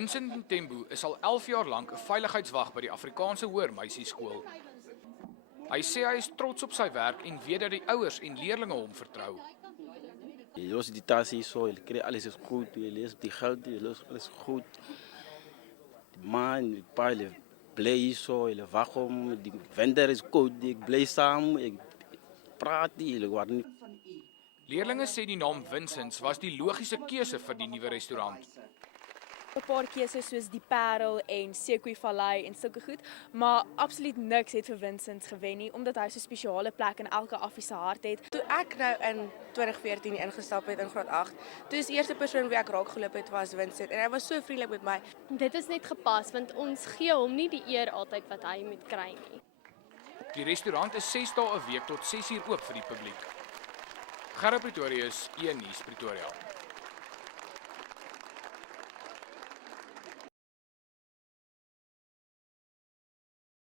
Vincent Ntembu is al 11 jaar lank 'n veiligheidswag by die Afrikaanse Hoër Meisieskool. Hy sê hy is trots op sy werk en weet dat die ouers en leerders hom vertrou. Je lost die tas hier zo, je krijgt alles is goed, je leest die geld, je lost alles goed. Die man, die pa, je blij hier zo, je wacht om, die vendor is goed, ik blij samen, ik praat hier, ik word niet. Leerders sê die naam Vincents was die logiese keuse vir die nuwe restaurant. 'n Paar keuses soos die Parel en Sekoe Vallei en sulke goed, maar absoluut niks het vir Vincent gewen nie, omdat hy so 'n spesiale plek in elke affie se hart het. Toe ek nou in 2014 ingestap het in graad 8, toe is die eerste persoon wie ek raak geloop het was Vincent en hy was so vriendelik met my. Dit is net gepas want ons gee hom nie die eer altyd wat hy moet kry nie. Die restaurant is 6 dae 'n week tot 6 uur oop vir die publiek. Gerard Pretorius, E-nuus Pretoria.